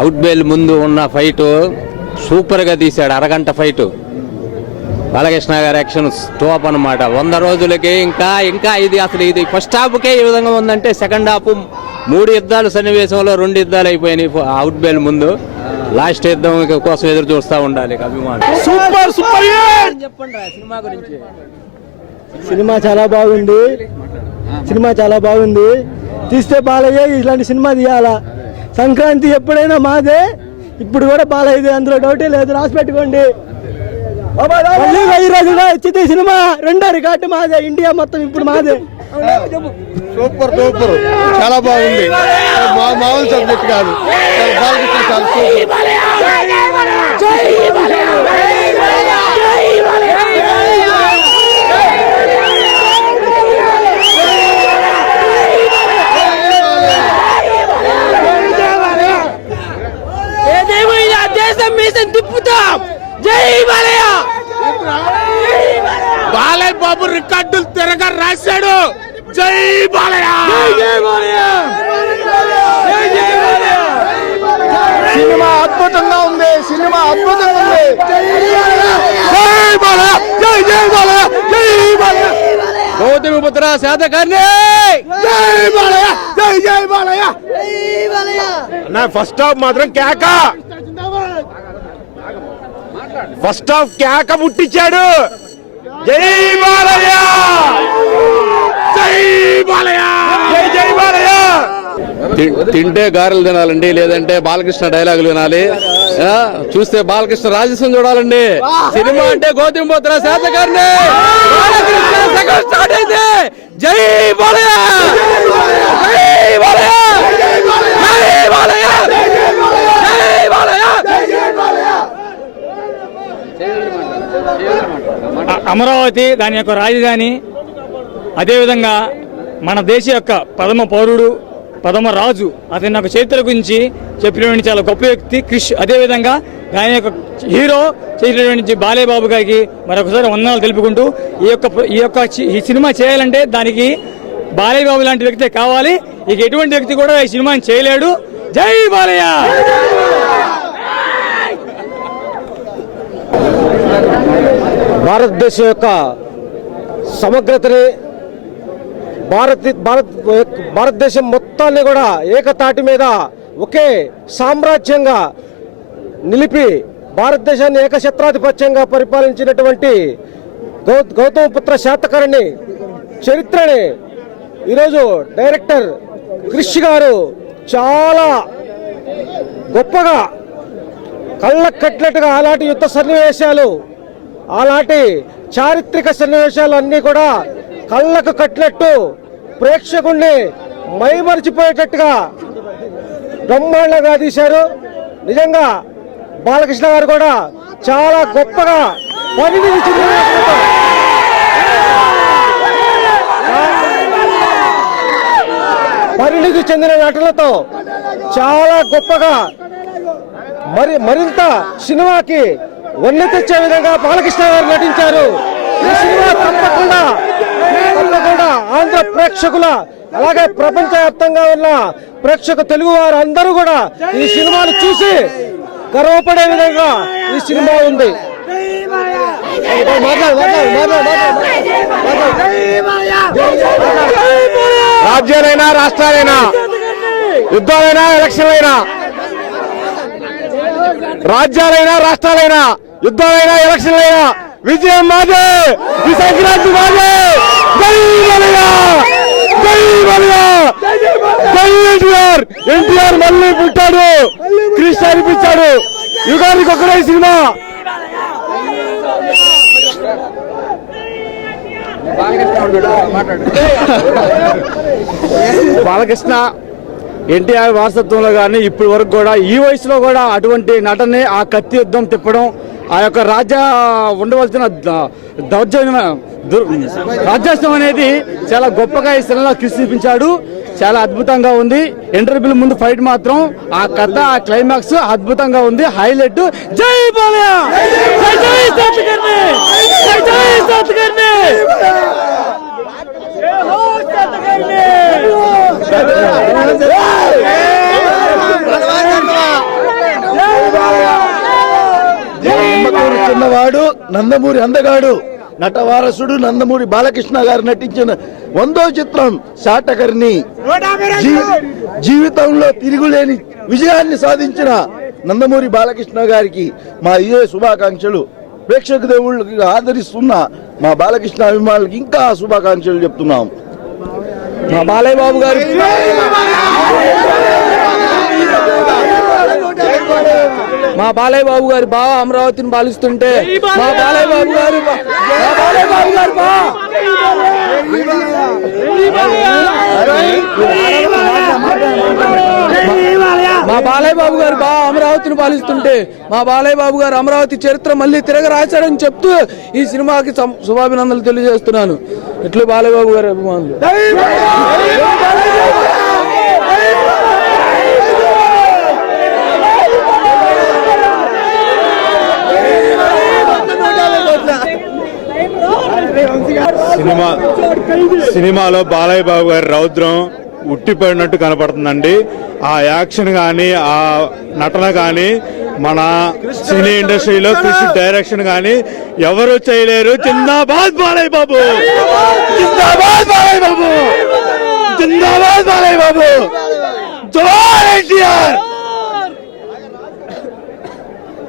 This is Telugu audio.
అవుట్ బేల్ ముందు ఉన్న ఫైట్ సూపర్గా తీశాడు అరగంట ఫైట్. బాలకృష్ణ గారి యాక్షన్ టోప్ అనమాట వంద రోజులకి ఇంకా ఇంకా ఇది అసలు ఇది ఫస్ట్ హాఫ్కే ఈ విధంగా ఉందంటే సెకండ్ హాఫ్ మూడు యుద్ధాలు సన్నివేశంలో రెండు యుద్ధాలు అయిపోయినాయి అవుట్ బేల్ ముందు. లాస్ట్ యుద్ధం కోసం ఎదురు చూస్తూ ఉండాలి అభిమానులు. సూపర్ సూపర్ చెప్పండి సినిమా గురించి? సినిమా చాలా బాగుంది. సినిమా చాలా బాగుంది. తీస్తే బాలయ్య ఇలాంటి సినిమా తీయాలా? సంక్రాంతి ఎప్పుడైనా మాదే. ఇప్పుడు కూడా బాలయ్యది అందులో డౌటే లేదు రాసి పెట్టుకోండి. మళ్ళీ వెయ్యి రోజులుగా వచ్చింది సినిమా రెండో రికార్డు మాదే ఇండియా మొత్తం ఇప్పుడు మాదే. సూపర్ సూపర్ చాలా బాగుంది. మా మామూలు సబ్జెక్ట్ కాదు. బాలకృష్ణ చాలా సూపర్ ఏదేమైనా దేశం మీద తిప్పుతాం జై బాలయ్య బాలయ్య బాబు రికార్డులు తిరగ రాశాడు. జై బాలయ్య. సినిమా అద్భుతంగా ఉంది. సినిమా అద్భుతంగా ఉంది. జై బాలయ్య. జై జై బాలయ్య. జై బాలయ్య. గౌతమి పుత్ర శాతకర్ణి జై బాలయ్య. జై జై బాలయ్య. నా ఫస్ట్ హాఫ్ మాత్రం కేక. ఫస్ట్ హాఫ్ కేక ముట్టించాడు. జై బాలయ్య! జై బాలయ్య! జై జై బాలయ్య తింటే గారెలు తినాలండి లేదంటే బాలకృష్ణ డైలాగులు వినాలి. చూస్తే బాలకృష్ణ రాజస్వం చూడాలండి. సినిమా అంటే గోధుమ పుత్ర శాతకర్ణి! బాలకృష్ణ జై బాలయ్య జై బాలయ్య జై బాలయ్య జై బాలయ్య అ- అమరావతి దాని యొక్క రాజధాని అదేవిధంగా మన దేశ యొక్క ప్రథమ పౌరుడు ప్రథమ రాజు అతని యొక్క చరిత్ర గురించి చెప్పినటువంటి చాలా గొప్ప వ్యక్తి క్రిష్. అదేవిధంగా దాని యొక్క హీరో చేసినటువంటి బాలయ్య గారికి మరొకసారి వందనాలు తెలుపుకుంటూ ఈ యొక్క ఈ యొక్క ఈ సినిమా చేయాలంటే దానికి బాలయ్య బాబు లాంటి వ్యక్తే కావాలి. ఇక ఎటువంటి వ్యక్తి కూడా ఈ సినిమాని చేయలేడు. జై బాలయ్య! భారతదేశం యొక్క సమగ్రతని భారత భారత్ భారతదేశం మొత్తాన్ని కూడా ఏకతాటి మీద ఒకే సామ్రాజ్యంగా నిలిపి భారతదేశాన్ని ఏకఛత్రాధిపత్యంగా పరిపాలించినటువంటి గౌ గౌతమ పుత్ర శాతకర్ణి చరిత్రని ఈరోజు డైరెక్టర్ క్రిష్ గారు చాలా గొప్పగా కళ్ళ కట్టినట్టుగా అలాంటి యుద్ధ సన్నివేశాలు అలాంటి చారిత్రక సన్నివేశాలు అన్నీ కూడా కళ్ళకు కట్టినట్టు ప్రేక్షకుణ్ణి మైమరిచిపోయేటట్టుగా బ్రహ్మాండంగా తీశారు. నిజంగా బాలకృష్ణ గారు కూడా చాలా గొప్పగా పరిణితి చెందిన పరిణితి చెందిన నటులతో చాలా గొప్పగా మరి మరింత సినిమాకి వన్నె తెచ్చే విధంగా బాలకృష్ణ గారు నటించారు. ఈ సినిమా తప్పకుండా తప్పకుండా ఆంధ్ర ప్రేక్షకుల అలాగే ప్రపంచవ్యాప్తంగా ఉన్న ప్రేక్షక తెలుగు వారు అందరూ కూడా ఈ సినిమాను చూసి గర్వపడే విధంగా ఈ సినిమా ఉంది. రాజ్యాలైనా రాష్ట్రాలైనా యుద్ధాలైనా ఎలక్షన్లైనా రాజ్యాలైనా రాష్ట్రాలైనా యుద్ధాలైనా ఎలక్షన్లైనా విజయం మాదే! ఈ సంక్రాంతి మాదే! ఎన్టీఆర్! ఎన్టీఆర్ మళ్ళీ పుట్టాడు! కృష్ణ అనిపించాడు! యుగానికి ఒకడే సినిమా! బాలకృష్ణ ఎన్టీఆర్ వారసత్వంలో కానీ ఇప్పటి వరకు కూడా ఈ వయసులో కూడా అటువంటి నటనే ఆ కత్తి యుద్ధం తిప్పడం ఆ యొక్క రాజ్య ఉండవలసిన ద- దౌర్జన్యం అనేది చాలా గొప్పగా ఈ సినిమాలో కృషి చూపించాడు. చాలా అద్భుతంగా ఉంది. ఇంటర్వ్యూల ముందు ఫైట్ మాత్రం ఆ కథ ఆ క్లైమాక్స్ అద్భుతంగా ఉంది. హైలైట్. జై బాలయ్య! జై జై నందమూరి అందగాడు నటవారసుడు నందమూరి బాలకృష్ణ గారు నటించిన వందో చిత్రం శాటకర్ని జీవితంలో తిరుగులేని విజయాన్ని సాధించిన నందమూరి బాలకృష్ణ గారికి మా ఇదే శుభాకాంక్షలు. ప్రేక్షక దేవుళ్ళకి ఆదరిస్తున్న మా బాలకృష్ణ అభిమానులకి ఇంకా శుభాకాంక్షలు చెప్తున్నాం. మా బాలయ్య బాబు గారు. మా బాలయ్య బాబు గారు బాగా అమరావతిని పాలిస్తుంటే మా బాలయ్య బాబు గారు మా బాలయ్య బాబు గారు బా. మా బాలయ్య బాబు గారు బా అమరావతిని పాలిస్తుంటే మా బాలయ్య బాబు గారు అమరావతి చరిత్ర మళ్ళీ తిరగ రాశాడని చెప్తూ ఈ సినిమాకి శుభాభినందనలు తెలియజేస్తున్నాను. ఇట్లు బాలయ్య బాబు గారు అభిమానులు? సినిమా సినిమాలో బాలయ్య బాబు గారి రౌద్రం ఉట్టిపడినట్టు కనపడుతుందండి. ఆ యాక్షన్ కానీ ఆ నటన కానీ మన సినీ ఇండస్ట్రీలో కృషి డైరెక్షన్ కానీ ఎవరు చేయలేరు. జిందాబాద్ బాలయ్య బాబు జిందాబాద్ బాలయ్య బాబు జిందాబాద్ బాలయ్య బాబు జోహార్ ఎన్టీఆర్!